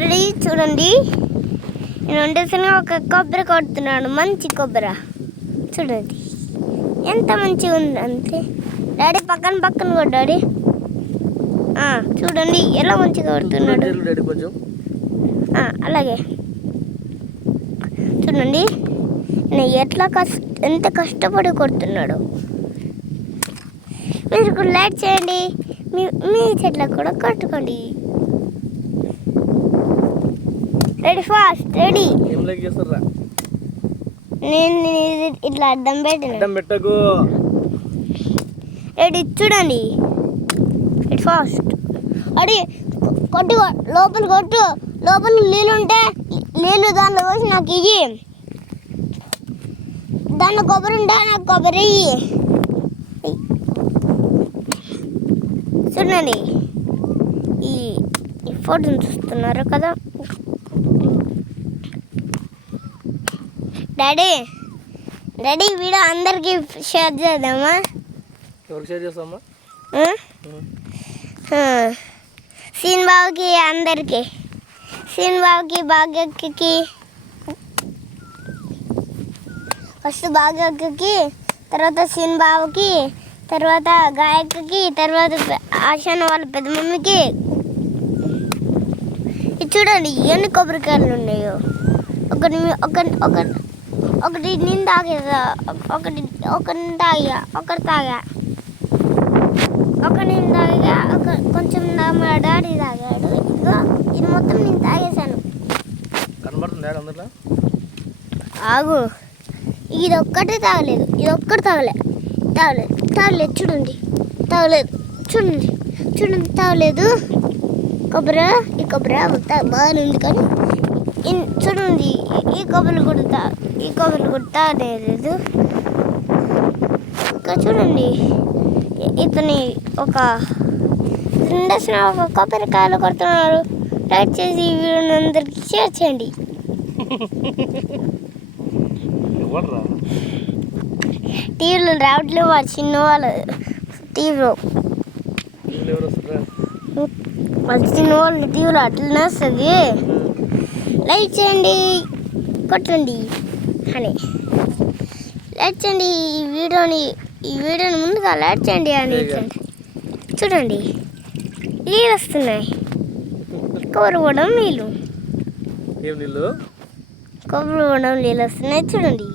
Ready చూడండి, నేను వండేసిన ఒక కొబ్బరి కొడుతున్నాను, మంచి కొబ్బరి. చూడండి ఎంత మంచిగా ఉంది అంతే. డాడీ పక్కన పక్కన కూడా డాడీ చూడండి ఎలా మంచిగా కొడుతున్నాడు. అలాగే చూడండి నేను ఎంత కష్టపడి కొడుతున్నాడు. మీరు కూడా లైక్ చేయండి, మీ చెట్లకు కూడా కొట్టుకోండి. Ready fast ready. నేను ఇట్లా అడ్డం పెట్టకు. రెడీ చూడండి, రెడీ ఫాస్ట్ అడి కొట్టు, లోపల కొట్టు. లోపల నీళ్ళు ఉంటే నీళ్ళు దాంట్లో పోసి నాకు ఇయ్యి. దాంట్లో కొబ్బరి ఉంటే నాకు కొబ్బరి ఇయ్యి. చూడండి ఈ ఫోటోని చూస్తున్నారు కదా డాడీ. వీడియో అందరికి షేర్ చేద్దామా? షేర్ చేస్తామా? సీన్ బాబుకి, అందరికి, సీన్ బాబుకి, భాగ్యకి, ఫస్ట్ భాగ్యకి, తర్వాత సీన్ బాబుకి, తర్వాత గాయకుకి, తర్వాత ఆశాన వాళ్ళ పెద్ద మమ్మీకి. ఇది చూడండి ఎన్ని కొబ్బరికాయలు ఉన్నాయో. ఒకటి నేను తాగేదా, ఒకటి తాగా, నేను తాగా, కొంచెం మా డాడీ తాగాడు. ఇదిగో ఇది మొత్తం నేను తాగేశాను. కనబడుతుంది ఆగు, ఇది ఒక్కటే తాగలేదు, ఇది ఒక్కటి తాగలేదు. చూడండి తాగలేదు. ఈ కొబ్బరి బాగానే ఉంది, కానీ చూడండి ఈ కొబ్బరి కూడా తాగలేదు. ఇంకా చూడండి ఇతని ఒక కొబ్బరికాయలు కొడుతున్నారు. లైక్ చేసి ఈ వీడియోని అందరికి షేర్ చేయండి. టీవీలో రావట్లేదు, వాళ్ళ చిన్న వాళ్ళ టీవీలో అట్లనే వస్తుంది. లైక్ చేయండి, కొట్టండి అని లైక్ చేయండి. ఈ వీడియోని ముందుగా లైక్ చేయండి అని చూడండి నీళ్ళు వస్తున్నాయి. కొబ్బరి పోవడం నీళ్ళు వస్తున్నాయి చూడండి.